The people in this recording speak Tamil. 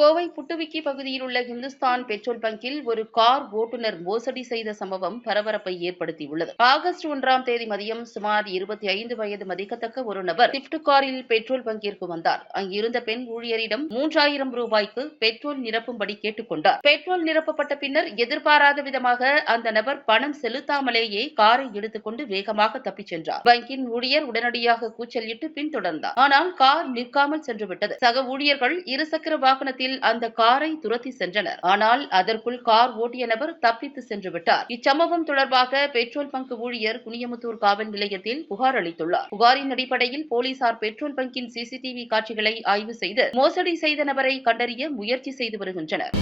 கோவை புட்டுவிக்கி பகுதியில் உள்ள இந்துஸ்தான் பெட்ரோல் பங்கில் ஒரு கார் ஓட்டுநர் மோசடி செய்த சம்பவம் பரபரப்பை ஏற்படுத்தியுள்ளது. ஆகஸ்ட் 1ஆம் தேதி மதியம் சுமார் 25 வயது மதிக்கத்தக்க ஒரு நபர் ஸ்விஃப்ட் காரில் பெட்ரோல் பங்கிற்கு வந்தார். அங்கிருந்த பெண் ஊழியரிடம் 3000 ரூபாய்க்கு பெட்ரோல் நிரப்பும்படி கேட்டுக் கொண்டார். பெட்ரோல் நிரப்பப்பட்ட பின்னர் எதிர்பாராத விதமாக அந்த நபர் பணம் செலுத்தாமலேயே காரை எடுத்துக்கொண்டு வேகமாக தப்பிச் சென்றார். பங்கின் ஊழியர் உடனடியாக கூச்சலிட்டு பின்தொடர்ந்தார். ஆனால் கார் நிற்காமல் சென்றுவிட்டது. சக ஊழியர்கள் இருசக்கர வாகனத்தில் அந்த காரை துரத்தி சென்றனர். ஆனால் அதற்குள் கார் ஓட்டிய நபர் தப்பித்து சென்று விட்டார். இச்சம்பவம் தொடர்பாக பெட்ரோல் பங்க் ஊழியர் குனியமுத்தூர் காவல் நிலையத்தில் புகார் அளித்துள்ளார். புகாரின் அடிப்படையில் போலீசார் பெட்ரோல் பங்கின் சிசிடிவி காட்சிகளை ஆய்வு செய்து மோசடி செய்த நபரை கண்டறிய முயற்சி செய்து வருகின்றனர்.